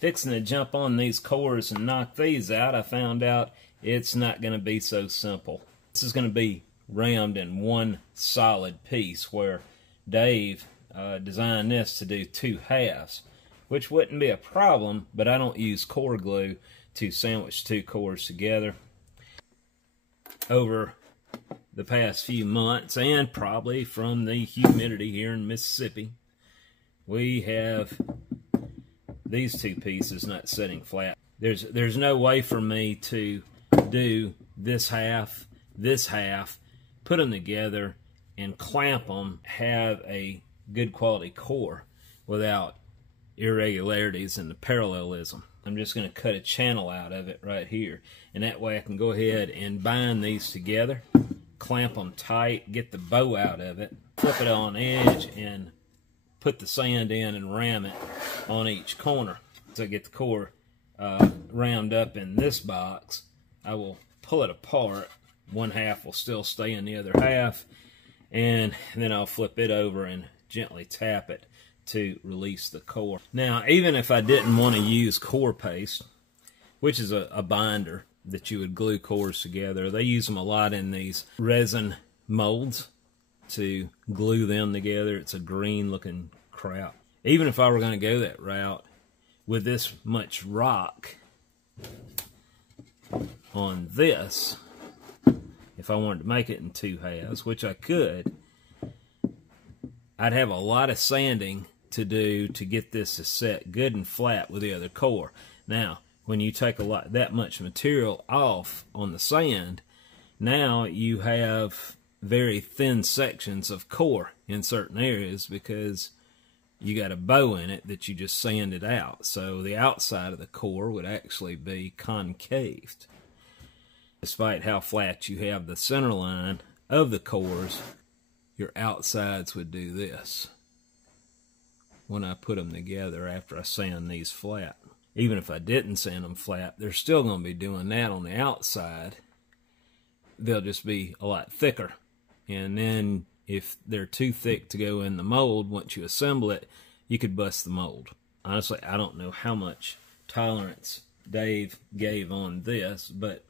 fixing to jump on these cores and knock these out, I found out it's not going to be so simple. This is going to be rammed in one solid piece, where Dave designed this to do 2 halves, which wouldn't be a problem, but I don't use core glue to sandwich 2 cores together. Over the past few months, and probably from the humidity here in Mississippi, we have these 2 pieces not sitting flat. There's no way for me to do this half, put them together and clamp them, have a good quality core without irregularities in the parallelism. I'm just going to cut a channel out of it right here, and that way I can go ahead and bind these together, clamp them tight, get the bow out of it, flip it on edge, and put the sand in and ram it on each corner. So I get the core rammed up in this box. I will pull it apart. One half will still stay in the other half, and then I'll flip it over and gently tap it to release the core. Now, even if I didn't want to use core paste, which is a binder that you would glue cores together, they use them a lot in these resin molds to glue them together. It's a green looking crap. Even if I were going to go that route, with this much rock on this, if I wanted to make it in 2 halves, which I could, I'd have a lot of sanding to do to get this to set good and flat with the other core. Now, when you take that much material off on the sand, now you have very thin sections of core in certain areas because you got a bow in it that you just sanded out. So the outside of the core would actually be concaved. Despite how flat you have the center line of the cores, your outsides would do this when I put them together after I sand these flat. Even if I didn't sand them flat, they're still going to be doing that on the outside. They'll just be a lot thicker. And then if they're too thick to go in the mold, once you assemble it, you could bust the mold. Honestly, I don't know how much tolerance Dave gave on this, but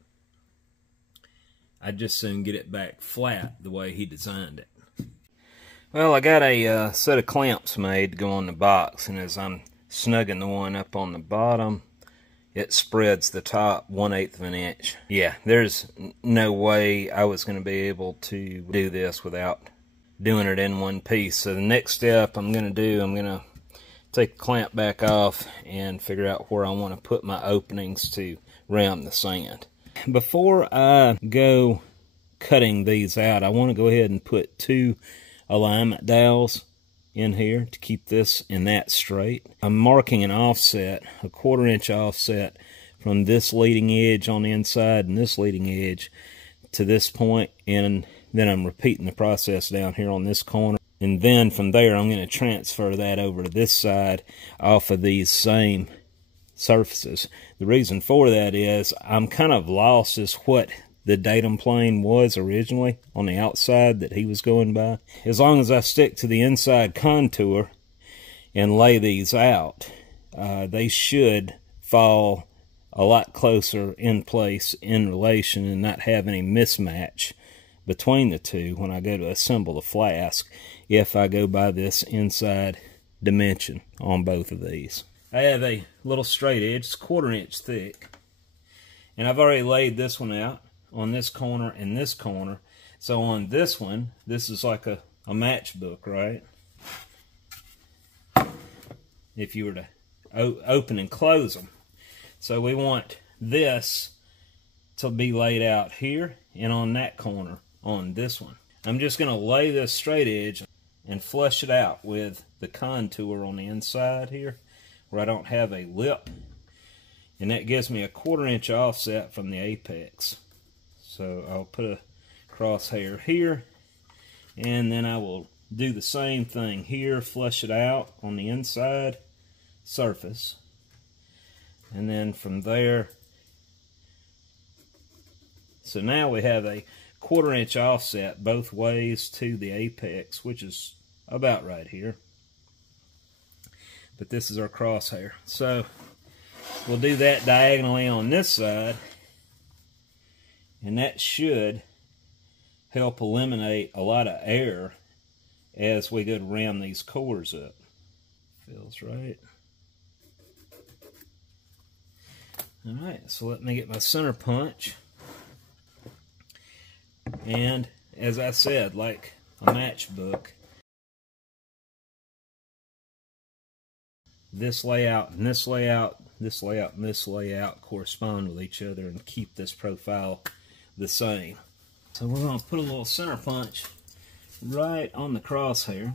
I'd just soon get it back flat the way he designed it. Well, I got a set of clamps made to go on the box, and as I'm snugging the one up on the bottom, it spreads the top 1/8 of an inch. Yeah, there's no way I was going to be able to do this without doing it in one piece. So the next step I'm going to take the clamp back off and figure out where I want to put my openings to ram the sand. Before I go cutting these out, I want to go ahead and put 2 alignment dowels in here to keep this and that straight. I'm marking an offset, a 1/4 inch offset from this leading edge on the inside and this leading edge to this point, and then I'm repeating the process down here on this corner, and then from there I'm going to transfer that over to this side off of these same surfaces. The reason for that is I'm kind of lost as what the datum plane was originally on the outside that he was going by. As long as I stick to the inside contour and lay these out, they should fall a lot closer in place in relation and not have any mismatch between the two when I go to assemble the flask, if I go by this inside dimension on both of these. I have a little straight edge, it's 1/4 inch thick, and I've already laid this one out on this corner and this corner. So on this one, this is like a matchbook, right? If you were to open and close them. So we want this to be laid out here and on that corner on this one. I'm just going to lay this straight edge and flush it out with the contour on the inside here where I don't have a lip, and that gives me a 1/4 inch offset from the apex. So I'll put a crosshair here, and then I will do the same thing here, flush it out on the inside surface, and then from there, so now we have a 1/4 inch offset both ways to the apex, which is about right here. But this is our crosshair. So we'll do that diagonally on this side, and that should help eliminate a lot of air as we go to ram these cores up. Feels right. Alright, so let me get my center punch. And as I said, like a matchbook, this layout and this layout, this layout and this layout correspond with each other and keep this profile the same. So we're going to put a little center punch right on the crosshair.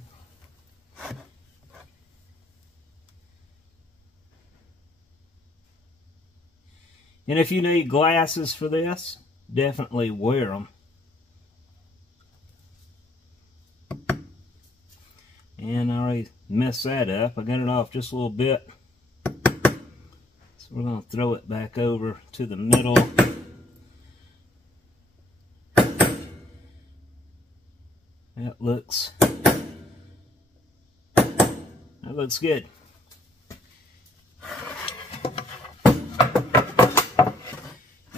And if you need glasses for this, definitely wear them. And I already messed that up. I got it off just a little bit. So we're going to throw it back over to the middle. That looks good.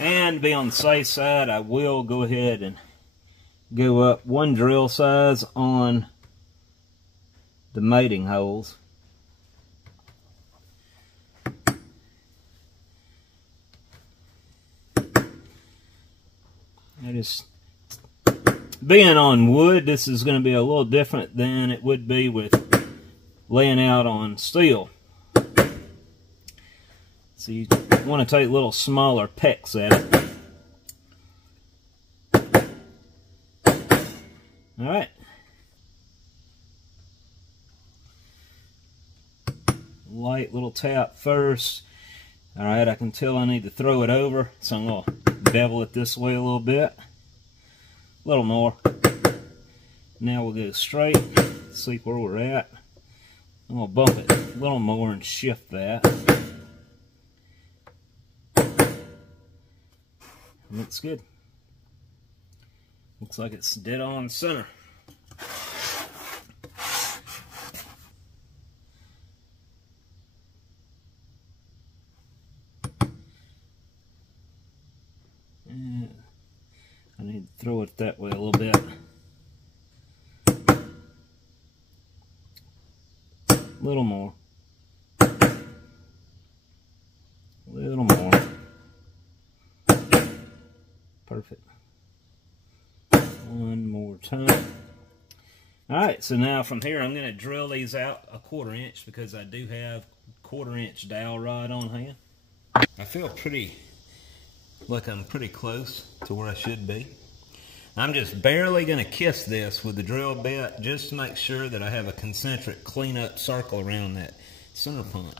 And to be on the safe side, I will go ahead and go up one drill size on the mating holes. Being on wood, this is going to be a little different than it would be with laying out on steel. So you want to take little smaller pecks at it. Alright. Light little tap first. Alright, I can tell I need to throw it over, so I'm going to bevel it this way a little bit. A little more. Now we'll go straight, see where we're at. I'm going to bump it a little more and shift that. Looks good. Looks like it's dead on center. And I need to throw it that way a little bit. A little more. A little more. Perfect. One more time. Alright, so now from here I'm going to drill these out a 1/4 inch because I do have 1/4 inch dowel rod on hand. I feel like I'm pretty close to where I should be. I'm just barely going to kiss this with the drill bit just to make sure that I have a concentric cleanup circle around that center punch.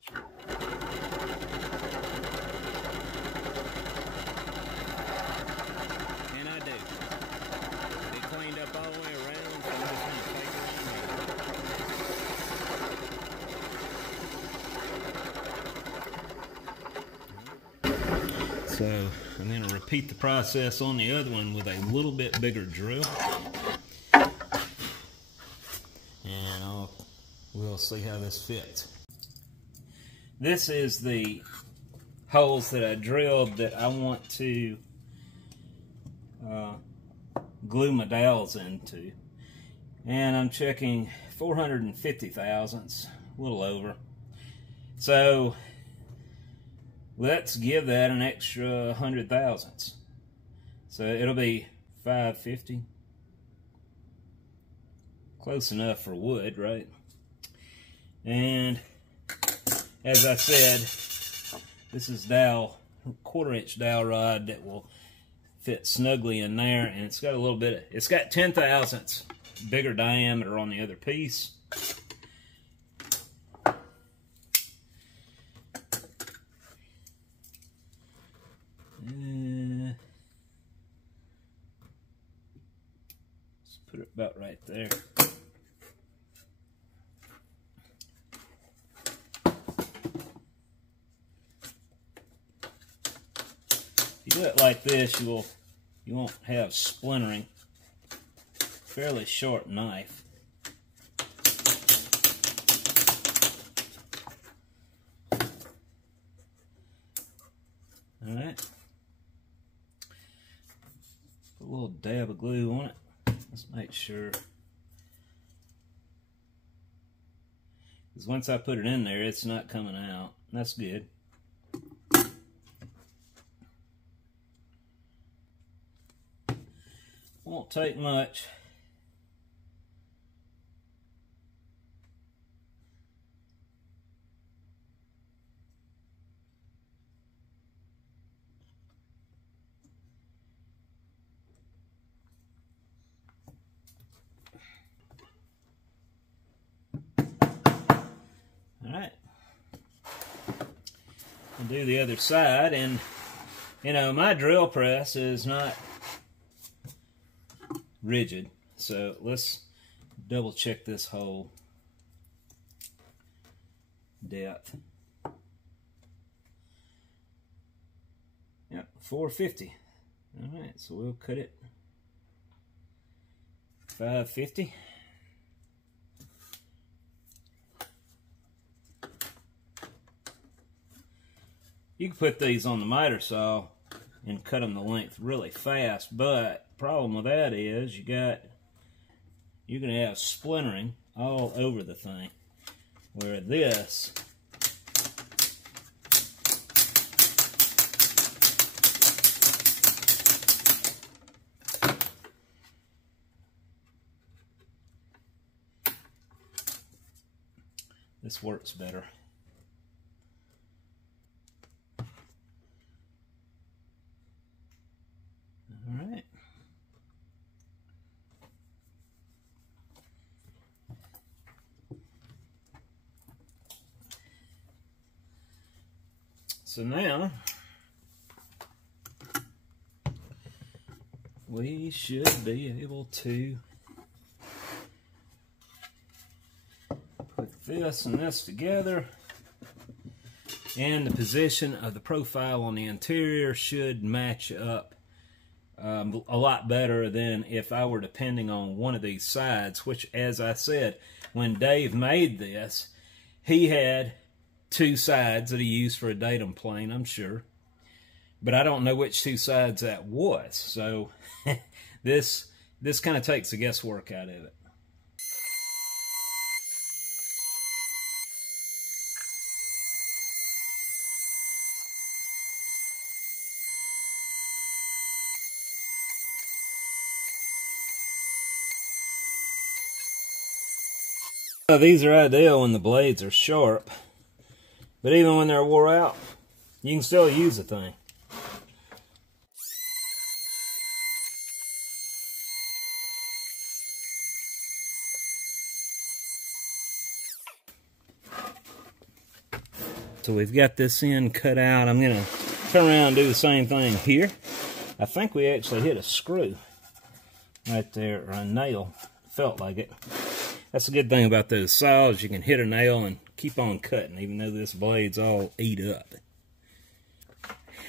And I do. It cleaned up all the way around, so I'm just going to take it on here. So I'm going to repeat the process on the other one with a little bit bigger drill. And we'll see how this fits. This is the holes that I drilled that I want to glue my dowels into. And I'm checking 450 thousandths, a little over. So let's give that an extra 100 thousandths. So it'll be 550. Close enough for wood, right? And as I said, this is dowel, 1/4 inch dowel rod that will fit snugly in there, and it's got a little bit of, it's got 10 thousandths bigger diameter on the other piece. Let's put it about right there. If you do it like this, you won't have splintering. Fairly short knife. Alright. Put a little dab of glue on it. Let's make sure. Because once I put it in there, it's not coming out. That's good. Won't take much. Alright. I'll do the other side, and you know, my drill press is not rigid, so let's double check this hole depth. Yep, 450. Alright, so we'll cut it 550. You can put these on the miter saw and cut them the length really fast, but the problem with that is you're going to have splintering all over the thing, where this works better. Alright. So now we should be able to put this and this together, and the position of the profile on the interior should match up a lot better than if I were depending on one of these sides, which, as I said, when Dave made this, he had two sides that he used for a datum plane, I'm sure. But I don't know which two sides that was. So this kind of takes the guesswork out of it. These are ideal when the blades are sharp, but even when they're wore out, you can still use the thing. So we've got this end cut out. I'm going to turn around and do the same thing here. I think we actually hit a screw right there, or a nail. Felt like it. That's a good thing about those saws. You can hit a nail and keep on cutting, even though this blade's all eat up.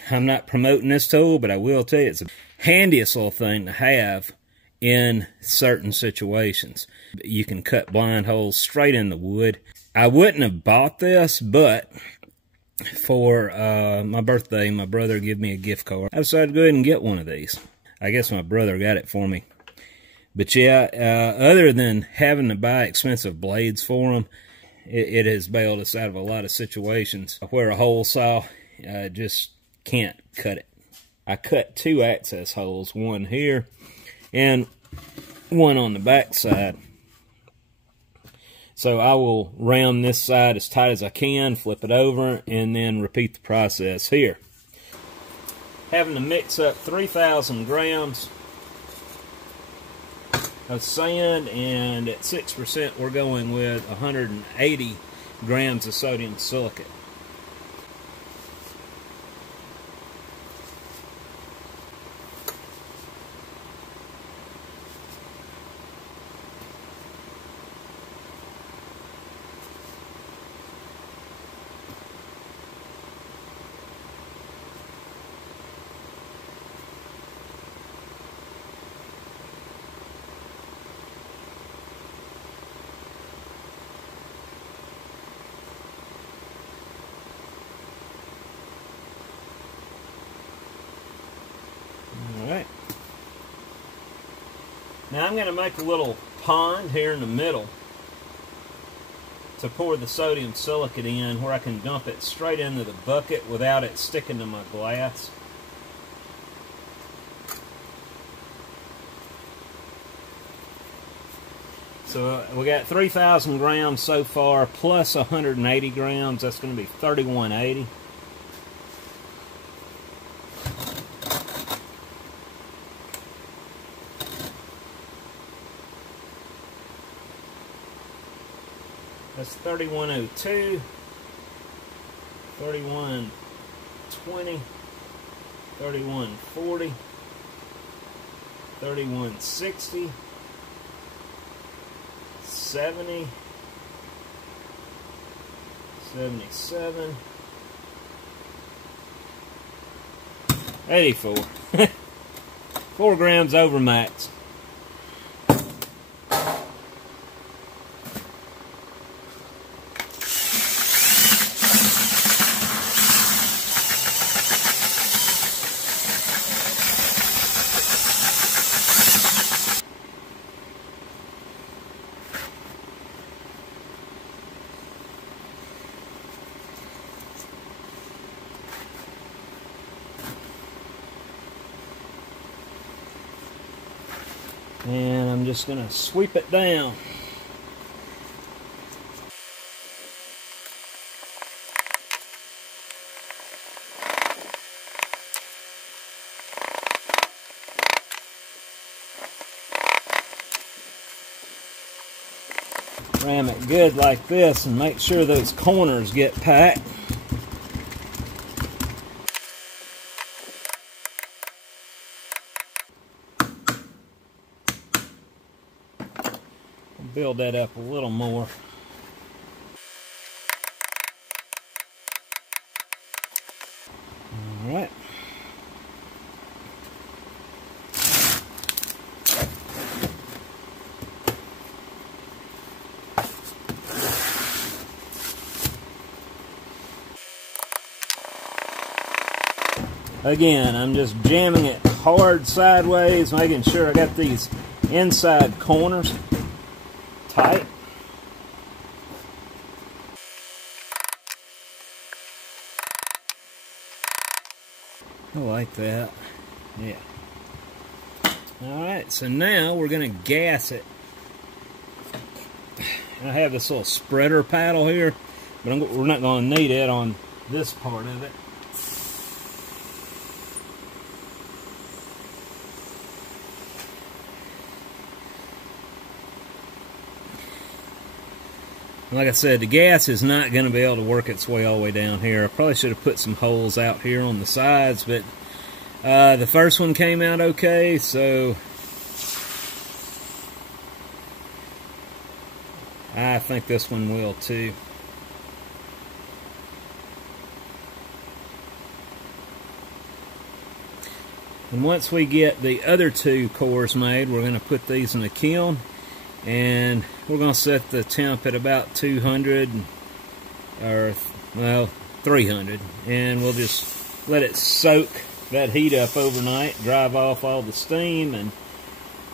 I'm not promoting this tool, but I will tell you it's the handiest little thing to have in certain situations. You can cut blind holes straight in the wood. I wouldn't have bought this, but for my birthday, my brother gave me a gift card. I decided to go ahead and get one of these. I guess my brother got it for me. But yeah, other than having to buy expensive blades for them, it has bailed us out of a lot of situations where a hole saw just can't cut it. I cut two access holes, one here and one on the back side. So I will round this side as tight as I can, flip it over, and then repeat the process here. Having to mix up 3,000 grams of sand, and at 6% we're going with 180 grams of sodium silicate. Now I'm going to make a little pond here in the middle to pour the sodium silicate in, where I can dump it straight into the bucket without it sticking to my glass. So we got 3,000 grams so far, plus 180 grams. That's going to be 3,180. That's 3,102, 3,120, 3,140, 3,160, 70, 77, 84. 4 grams over max. And I'm just going to sweep it down. Ram it good like this and make sure those corners get packed. Build that up a little more. All right. Again, I'm just jamming it hard sideways, making sure I got these inside corners tight. I like that. Yeah. Alright, so now we're going to gas it. I have this little spreader paddle here, but we're not going to need it on this part of it. Like I said, the gas is not going to be able to work its way all the way down here. I probably should have put some holes out here on the sides, but the first one came out okay, so I think this one will too. And once we get the other 2 cores made, we're going to put these in a kiln. And we're going to set the temp at about 200, or, well, 300. And we'll just let it soak that heat up overnight, drive off all the steam, and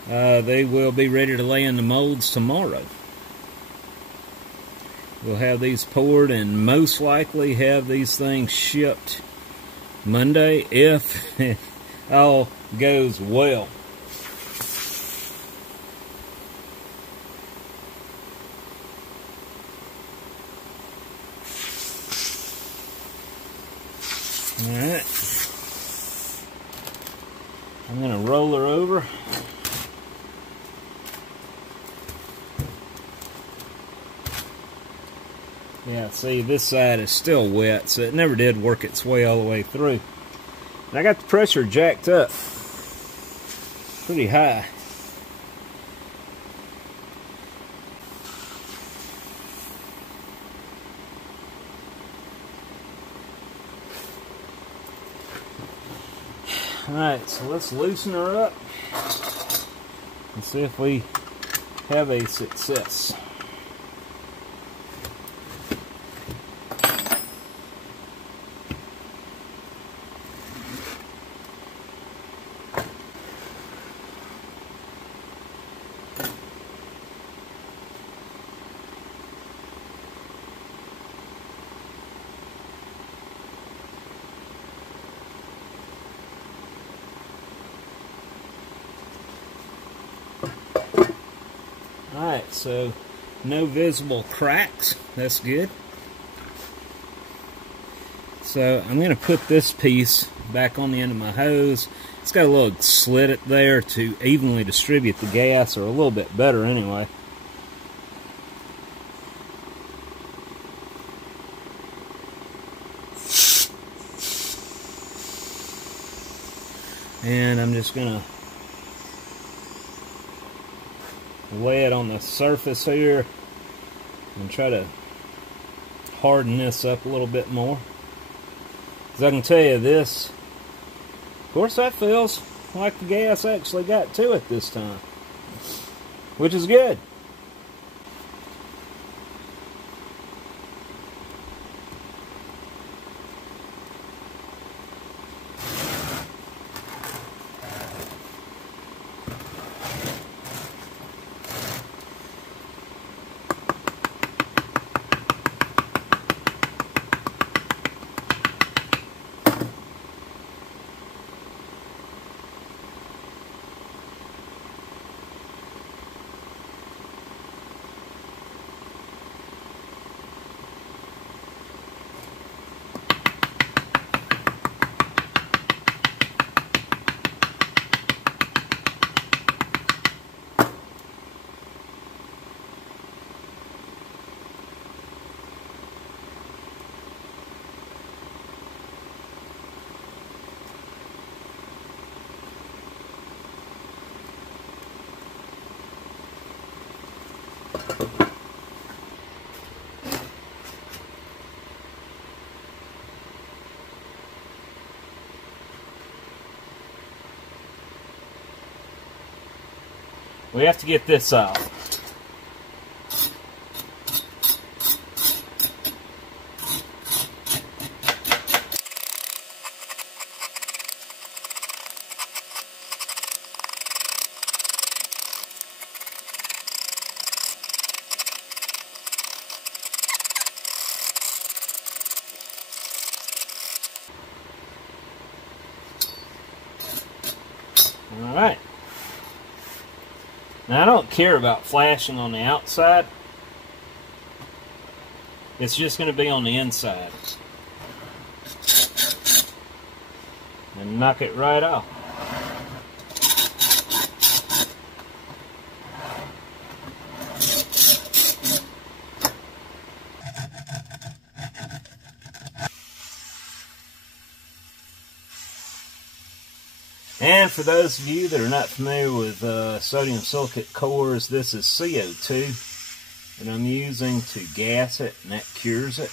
they will be ready to lay in the molds tomorrow. We'll have these poured and most likely have these things shipped Monday if it all goes well. Alright, I'm going to roll her over. Yeah, see, this side is still wet, so it never did work its way all the way through. And I got the pressure jacked up pretty high. Alright, so let's loosen her up and see if we have a success. so no visible cracks. That's good. So I'm going to put this piece back on the end of my hose. It's got a little slit there to evenly distribute the gas, or a little bit better anyway. And I'm just going to lay it on the surface here and try to harden this up a little bit more. As I can tell you this, of course that feels like the gas actually got to it this time, which is good. We have to get this off. All right. Now I don't care about flashing on the outside. It's just going to be on the inside. And knock it right off. And for those of you that are not familiar with sodium silicate cores, this is CO2 that I'm using to gas it, and that cures it.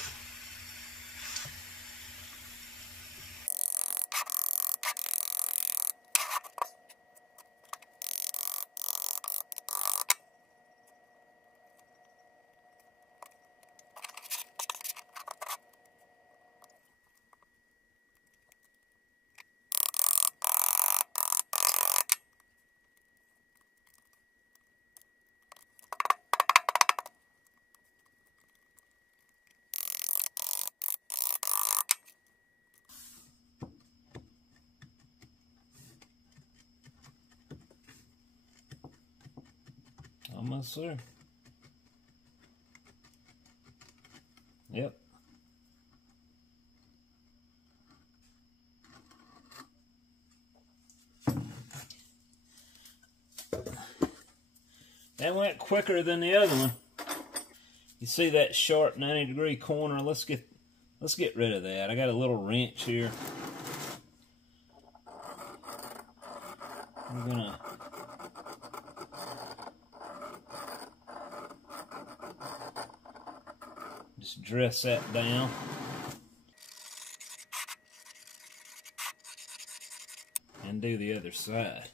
Almost there. Yep. That went quicker than the other one. You see that sharp 90-degree corner? Let's get rid of that. I got a little wrench here. I'm gonna just dress that down. And do the other side.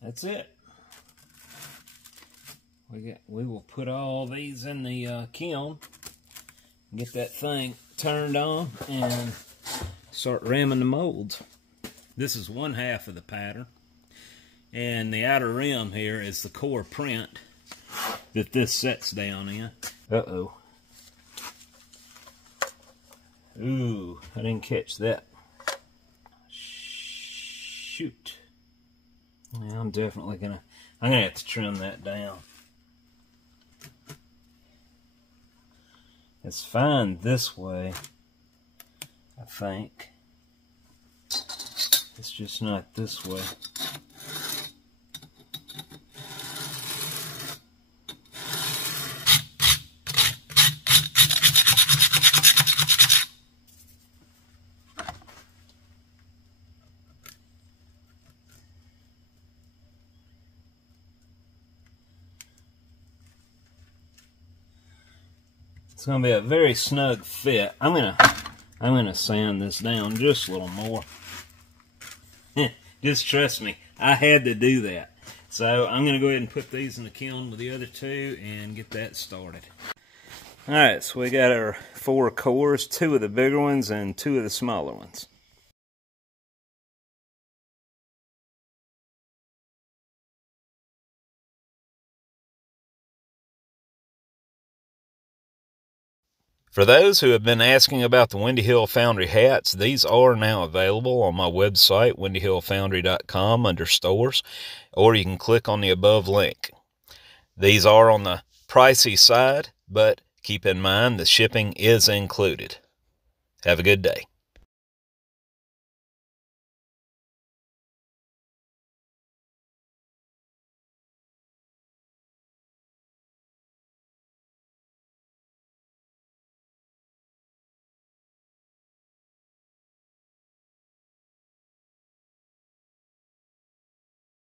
That's it. We will put all these in the kiln, get that thing turned on, and start ramming the molds. This is one half of the pattern, and the outer rim here is the core print that this sets down in. Uh-oh. Ooh, I didn't catch that. shoot. Yeah, I'm gonna have to trim that down. It's fine this way, I think. It's just not this way. It's gonna be a very snug fit. I'm gonna sand this down just a little more. Just trust me, I had to do that. So I'm gonna go ahead and put these in the kiln with the other two and get that started. Alright, so we got our 4 cores, 2 of the bigger ones and 2 of the smaller ones. For those who have been asking about the Windy Hill Foundry hats, these are now available on my website, windyhillfoundry.com, under stores, or you can click on the above link. These are on the pricey side, but keep in mind the shipping is included. Have a good day.